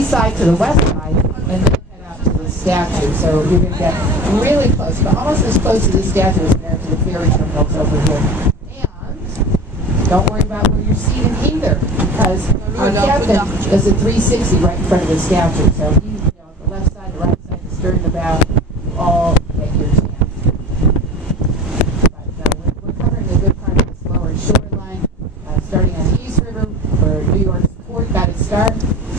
east side to the west side, and then head out to the statue. So you're going to get really close, but almost as close to the statue as there to the ferry terminals over here. And don't worry about where you're seated either, because our captain does a 360 right in front of the statue. So you know, the left side, the right side, the stern, the bow, all get your chance. But we're covering a good part of this lower shoreline, starting on the East River, where New York's port got its start,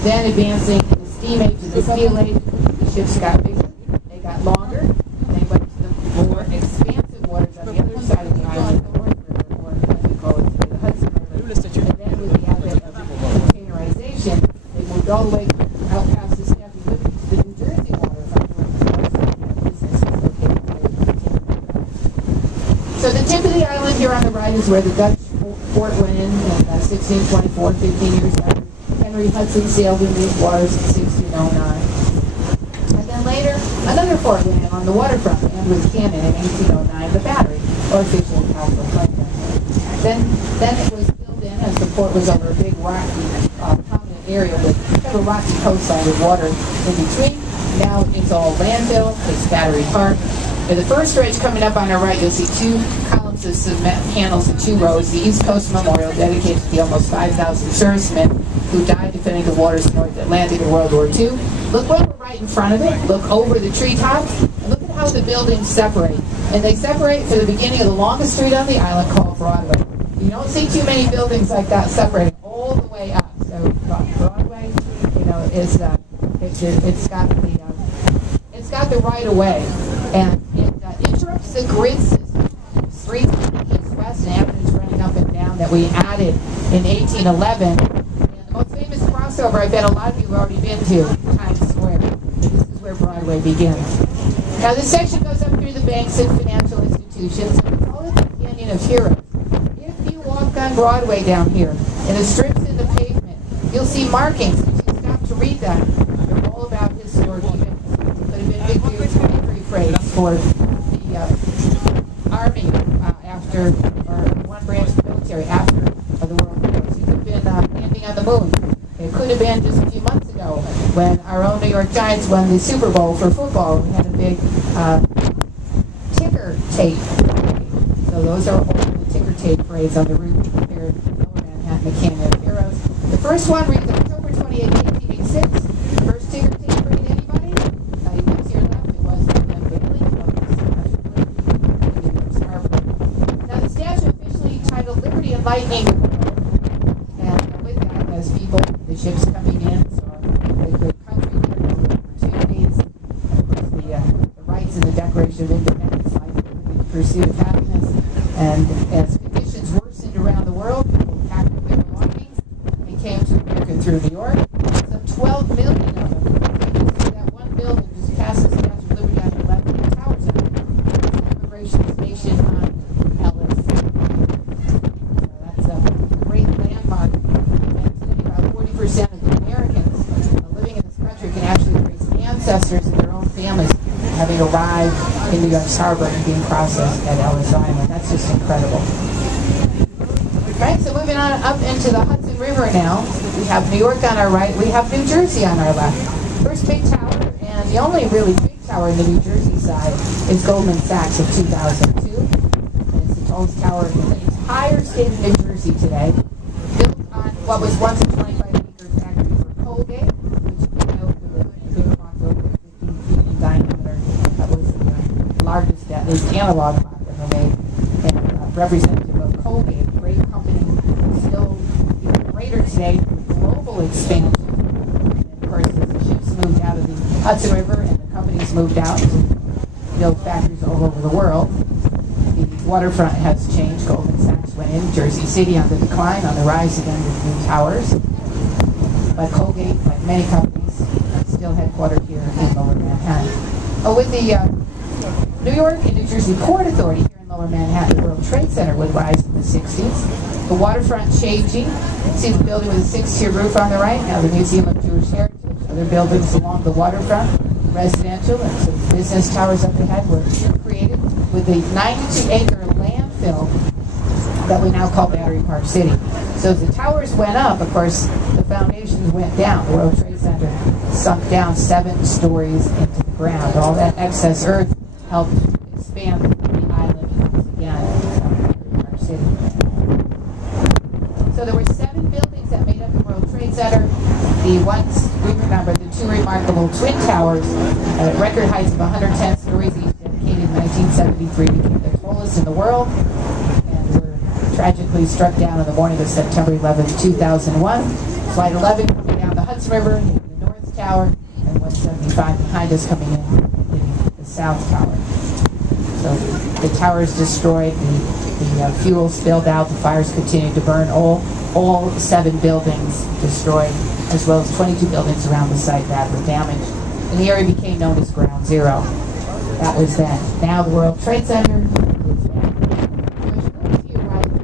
then advancing in the steam age and the steel age. The ships got bigger, they got longer, they went to the more expansive waters on the other side of the island, the North River, or as we call it today, the Hudson River. And then with the advent of containerization, they moved all the way out past the Statue of Liberty to the New Jersey waters, business is located there. So the tip of the island here on the right is where the Dutch fort went in 1624, 15 years after Henry Hudson sailed in these waters in 1609. And then later, another fort went in on the waterfront, and with cannon in 1809, the Battery, or officially Castle Franklin. Then it was filled in as the port was over a big rocky, prominent area with kind of a rocky coastline with water in between. Now it's all landfill, it's Battery Park. In the first ridge coming up on our right, you'll see two columns of cement panels in two rows. The East Coast Memorial, dedicated to the almost 5,000 servicemen who died defending the waters of North Atlantic in World War II. Look where we're right in front of it. Look over the treetops. And look at how the buildings separate. And they separate for the beginning of the longest street on the island called Broadway. You don't see too many buildings like that separating all the way up. So Broadway, you know, is it's got the right of way, and it interrupts the grid system. Streets east-west and avenues running up and down that we added in 1811. And the most famous crossover, I bet a lot of you have already been to, Times Square. This is where Broadway begins. Now this section goes up through the banks and financial institutions, and we call it the Canyon of Heroes. If you walk on Broadway down here, and the strips in the pavement, you'll see markings. If you stop to read them, they're all about historic events. But have been big military phrase for the Army after, or one branch of the military after the World Wars. It could have been landing on the moon. It could have been just a few months ago when our own New York Giants won the Super Bowl for football. We had a big ticker tape. So those are all the ticker tape parades on the route here in Lower Manhattan, the Canyon of Heroes. The first one reads October 28, 1886. First ticker tape parade, anybody? You can see your left. It was in Bailey. Now the statue officially titled Liberty and Lightning. And with that, as people, the ships coming in, saw the great country here, the opportunities, of course the rights and the Declaration of Independence, life, liberty, the pursuit of happiness. And as conditions worsened around the world, people packed up their belongings and came to America through New York. Some 12 million of them. You can see that one building just past the Statue of Liberty on the left, and the towers on it. It's an immigration station on Ellis. So that's a great landmark. And today, about 40% of the Americans living in this country can actually trace ancestors of their own families having arrived in New York's harbor and being processed at Ellis Island. That's just incredible. Right, so moving on up into the Hudson River now. We have New York on our right. We have New Jersey on our left. First big tower, and the only really big tower in the New Jersey side is Goldman Sachs of 2002. And it's the tallest tower in the entire state of New Jersey today. Built on what was once a 25-acre factory for Colgate, which came out with a big clock over 15 feet in diameter. That was the largest, at least analog clock ever made. And representative of Colgate, a great company, still even greater today with global expansion. And of course, as the ships moved out of the Hudson River and the companies moved out to build factories all over the world, the waterfront has changed. Goldman Sachs went in, Jersey City on the decline, on the rise again with new towers. But Colgate, like many companies, still headquartered here in Lower Manhattan. Oh, with the New York and New Jersey Port Authority here in Lower Manhattan, the World Trade Center would rise in the 60s. The waterfront changing. You see the building with a 6-tier roof on the right, now the Museum of Jewish Heritage. Other buildings along the waterfront, residential and some business towers up ahead were created with the 92-acre landfill that we now call Battery Park City. So as the towers went up, of course, the foundations went down. The World Trade Center sunk down 7 stories into the ground. All that excess earth helped expand the island once again in our city. So there were 7 buildings that made up the World Trade Center. The ones we remember, the 2 remarkable twin towers at record heights of 110 stories each, dedicated in 1973, became the tallest in the world, and were tragically struck down on the morning of September 11, 2001. Flight 11 coming down the Hudson River, hitting the North Tower, and 175 behind us coming in, hitting the South Tower. So the towers destroyed, the fuel spilled out, the fires continued to burn, all 7 buildings destroyed, as well as 22 buildings around the site that were damaged. And the area became known as Ground Zero. That was then. Now the World Trade Center is back. To your right, the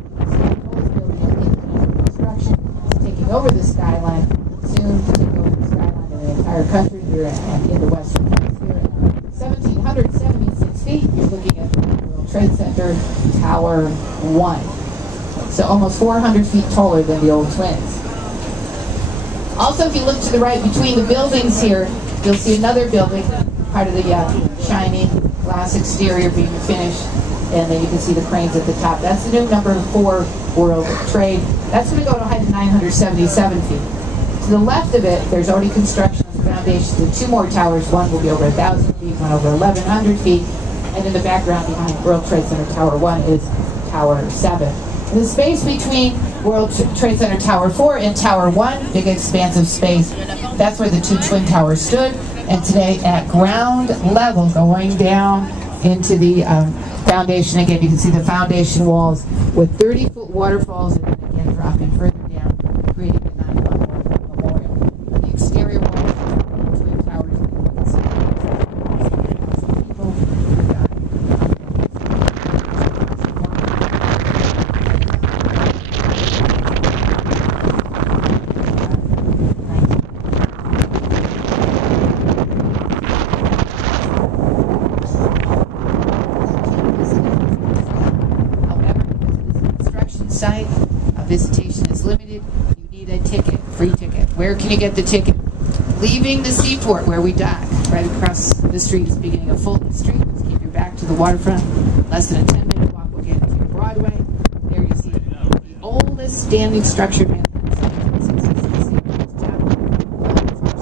tallest building in construction is taking over the skyline, soon to take over the skyline in the entire country here and in the Western Hemisphere. 1,776 feet, you're looking at the World Trade Center Tower 1. So almost 400 feet taller than the old twins. Also, if you look to the right between the buildings here, you'll see another building, part of the shiny glass exterior being finished, and then you can see the cranes at the top. That's the new number 4 World Trade. That's going to go to a height of 977 feet. To the left of it, there's already construction of the foundations of 2 more towers. One will be over 1,000 feet, one over 1,100 feet, and in the background behind World Trade Center Tower 1 is Tower 7. The space between World Trade Center Tower 4 and Tower 1, big expansive space, that's where the 2 twin towers stood. And today at ground level, going down into the foundation, again you can see the foundation walls with 30-foot waterfalls, and then again dropping further down, creating the 911 memorial. The exterior walls of the twin towers, you can see people who died. Site, visitation is limited. You need a ticket, free ticket. Where can you get the ticket? Leaving the seaport where we dock, right across the street is the beginning of Fulton Street. Let's keep your back to the waterfront. Less than a 10-minute walk will get you to Broadway. There you see the oldest standing structure in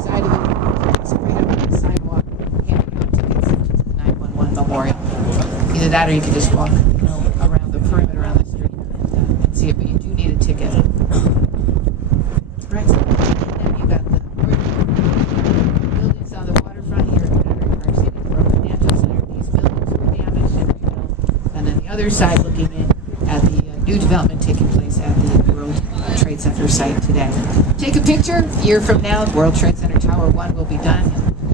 side of it, straight up on the sidewalk, handing out tickets to the 911 memorial. Either that or you can just walk around the perimeter around the street and see it, but you do need a ticket. Right, so then you've got the buildings on the waterfront here in our city for our financial center. These buildings were damaged and rebuilt. And then the other side looking in at the new development taking place at the World Trade Center site today. Take a picture. A year from now, the World Trade Center Tower 1 will be done.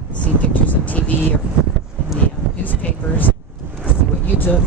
You'll see pictures on TV or in the newspapers. See what you took.